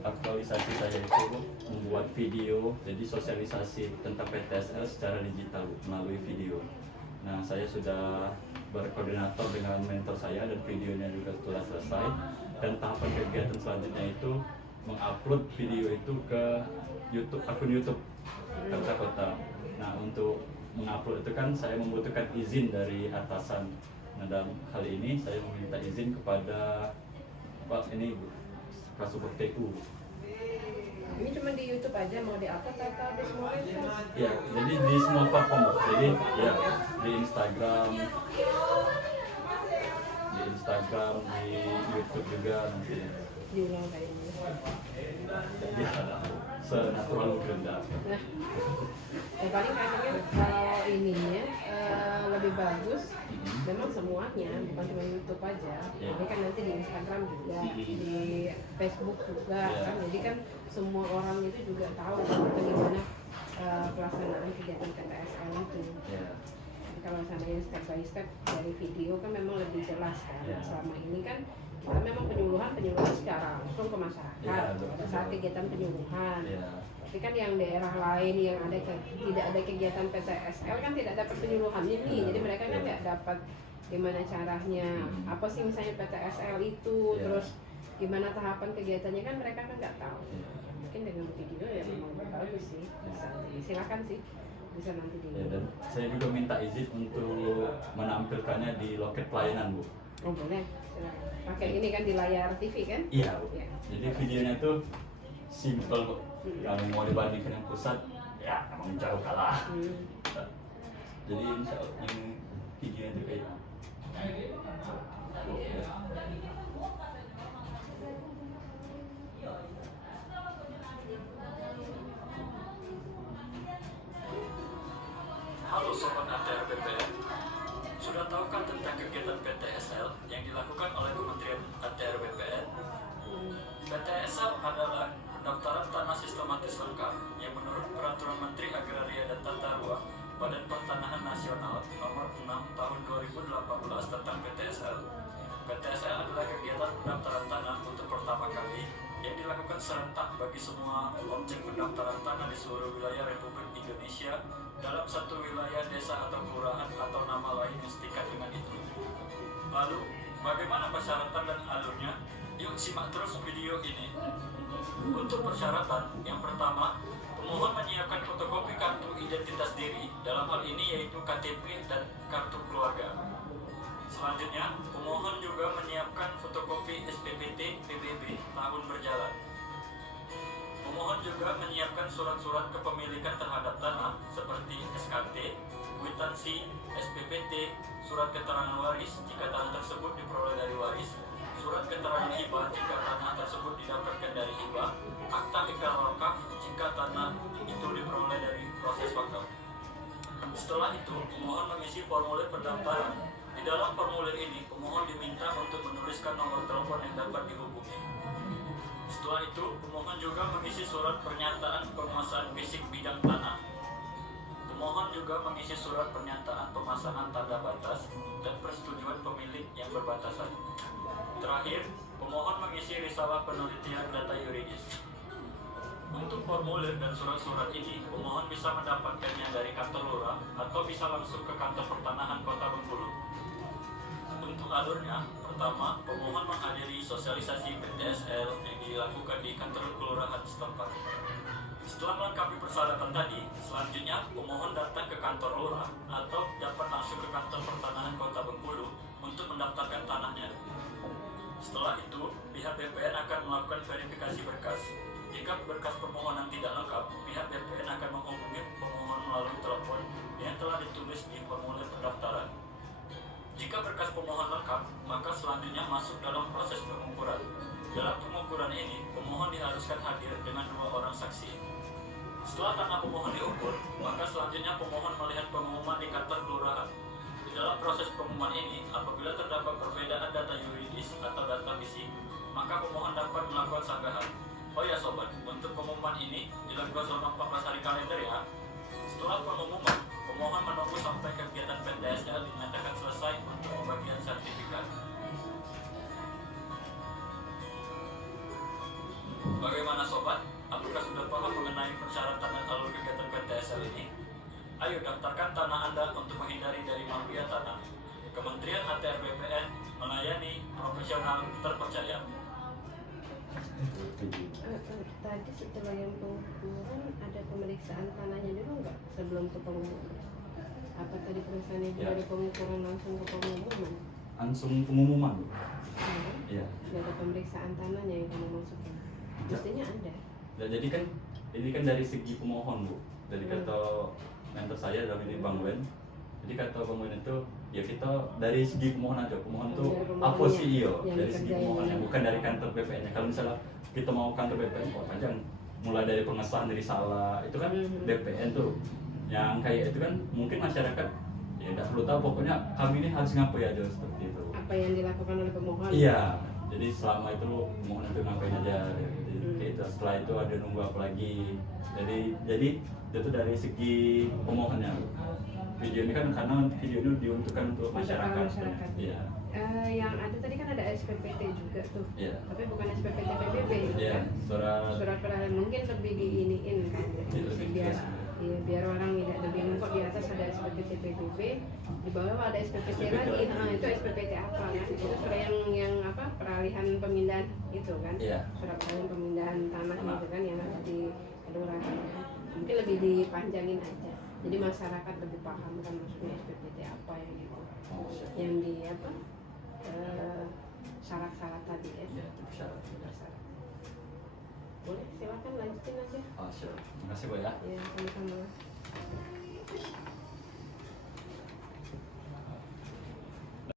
aktualisasi saya itu membuat video, jadi sosialisasi tentang PTSL secara digital melalui video. Nah, saya sudah berkoordinator dengan mentor saya dan videonya juga telah selesai. Dan tahapan kegiatan selanjutnya itu mengupload video itu ke YouTube, akun YouTube Karta Kota. Nah, untuk mengupload itu kan saya membutuhkan izin dari atasan. Nah, dalam hal ini saya meminta izin kepada Pak ini Kasubag TU. Ini cuma di YouTube aja mau di-upload atau di semua website? Ya, jadi di semua platform, jadi ya di Instagram, di YouTube juga nanti. Diulang kayak ini. Jadi senatural mungkin dah. Nah, yang paling kayaknya kalau ininya lebih bagus, memang semuanya, bukan cuma YouTube aja. Jadi kan nanti di Instagram juga, di Facebook juga, kan. Jadi kan semua orang itu juga tahu bagaimana pelaksanaan kegiatan PTSL itu. Jadi kalau misalnya step by step dari video kan memang lebih jelas kan. Selama ini kan kita memang penyuluhan secara langsung ke masyarakat pada saat kegiatan penyuluhan. Tapi kan yang daerah lain yang tidak ada kegiatan PTSL kan tidak dapat penyuluhannya nih. Jadi mereka kan nggak dapat gimana caranya, apa sih misalnya PTSL itu, terus gimana tahapan kegiatannya kan mereka kan nggak tahu. Mungkin dengan video ya memang bagus sih. Silakan sih, bisa nanti di. Dan saya juga minta izin untuk menampilkannya di loket pelayanan, Bu. Oh boleh, silakan. Pakai ini kan di layar TV kan? Iya, Bu. Jadi videonya tuh simple, Bu. Kalau mau dibandingkan yang pusat, ya emang jauh kalah. Jadi insya Allah yang videonya itu kayak Halo Sobat ATR BPN, sudah tahukah tentang kegiatan PTSL yang dilakukan oleh Kementerian ATR BPN? PTSL adalah pendaftaran tanah sistematis lengkap yang menurut Peraturan Menteri Agraria dan Tata Ruang Badan Pertanahan Nasional Nomor 6 Tahun 2018 tentang PTSL. PTSL adalah kegiatan pendaftaran tanah untuk pertama kali yang dilakukan serentak bagi semua objek pendaftaran tanah di seluruh wilayah Republik Indonesia dalam satu wilayah desa atau kelurahan atau nama lain yang setikat dengan itu. Lalu, bagaimana persyaratan dan alurnya? Yuk simak terus video ini. Untuk persyaratan, yang pertama, pemohon menyiapkan fotokopi kartu identitas diri, dalam hal ini yaitu KTP dan kartu keluarga. Selanjutnya, pemohon juga menyiapkan fotokopi SPPT PBB tahun berjalan. Pemohon juga menyiapkan surat-surat kepemilikan terhadap tanah seperti SKT, kwitansi, SPPT, surat keterangan waris jika tanah tersebut diperoleh dari waris, surat keterangan hibah jika tanah tersebut didapatkan dari hibah, akta ikrar wakaf jika tanah itu diperoleh dari proses wakaf. Setelah itu, pemohon mengisi formulir pendaftaran. Di dalam formulir ini, pemohon diminta untuk menuliskan nomor telepon yang dapat dihubungi. Setelah itu, pemohon juga mengisi surat pernyataan penguasaan fisik bidang tanah. Pemohon juga mengisi surat pernyataan pemasangan tanda batas dan persetujuan pemilik yang berbatasan. Terakhir, pemohon mengisi risalah penelitian data yuridis. Untuk formulir dan surat-surat ini, pemohon bisa mendapatkannya dari kantor lurah atau bisa langsung ke kantor pertanahan Kota Bengkulu. Untuk alurnya, pertama, pemohon menghadiri sosialisasi PTSL yang dilakukan di kantor kelurahan setempat. Setelah melengkapi persyaratan tadi, selanjutnya pemohon datang ke kantor lurah atau dapat langsung ke kantor pertanahan Kota Bengkulu untuk mendaftarkan tanahnya. Setelah itu, pihak BPN akan melakukan verifikasi berkas. Jika berkas permohonan tidak lengkap, pihak BPN akan menghubungi pemohon melalui telepon yang telah ditulis di formulir pendaftaran. Jika berkas pemohon lengkap, maka selanjutnya masuk dalam proses pengukuran. Dalam pengukuran ini, pemohon diharuskan hadir dengan 2 orang saksi. Setelah tanah pemohon diukur, maka selanjutnya pemohon melihat pengumuman di kantor kelurahan. Di dalam proses pengumuman ini, apabila terdapat perbedaan data yuridis atau data fisik, maka pemohon dapat melakukan sanggahan. Oh ya sobat, untuk pengumuman ini dilakukan selama 14 hari kalender ya. Setelah pengumuman, pemohon menunggu sampai kegiatan PTSL dinyatakan selesai untuk pembagian sertifikat. Bagaimana sobat? Apakah sudah paham mengenai persyaratan dan alur kegiatan PTSL ini? Ayo daftarkan tanah Anda untuk menghindari dari mafia tanah. Kementerian ATR BPN melayani profesional terpercaya. Tadi setelah yang pengukuran ada pemeriksaan tanahnya dulu nggak sebelum ke pengumuman? Apa tadi perusahaannya Ya. dari pengukuran langsung ke pengumuman? Langsung pengumuman. Iya. Nggak ada pemeriksaan tanahnya yang kamu masukkan? Mestinya ada. Dan jadi kan ini kan dari segi pemohon Bu. Dari kata mentor saya dalam ini Bang Wen. Jadi kata Bang Wen itu ya kita dari segi pemohon aja. Pemohon tuh Dari pemohonnya apa sih iyo yang dari segi dikerjain. pemohonnya bukan dari kantor BPN-nya. Kalau misalnya kita mau kantor BPN kok panjang mulai dari pengesahan dari salah itu kan BPN tuh yang kayak itu kan mungkin masyarakat ya nggak perlu tahu pokoknya kami ini harus ngapain aja seperti itu. Apa yang dilakukan oleh pemohon? Iya, jadi selama itu pemohon itu ngapain aja. Jadi itu setelah itu ada nunggu apa lagi. Jadi itu dari segi pemohonnya. Video ini kan karena video ini diuntukkan untuk masyarakat. Iya. Yang ada tadi kan ada SPPT juga tuh. Iya. Tapi bukan SPPT PBB Iya, kan? surat Surat peralihan mungkin lebih diiniin kan ya. Iya, lebih biar jelas. iya, biar orang tidak lebih kok di atas ada SPPT PBB, di bawah ada SPPT lagi. Itu SPPT apa kan? Itu surat yang apa? Peralihan pemindahan itu kan? Iya. Surat peralihan pemindahan tanah itu kan yang ada di kelurahan. Mungkin lebih dipanjangin aja. Jadi masyarakat lebih paham kan maksudnya SPPT apa yang itu. Oh, siap. Yang di apa? Syarat-syarat tadi ya. Iya, itu syarat. Boleh silakan lanjutin aja. Oh, siap. Terima kasih Bu ya. Ya sama-sama.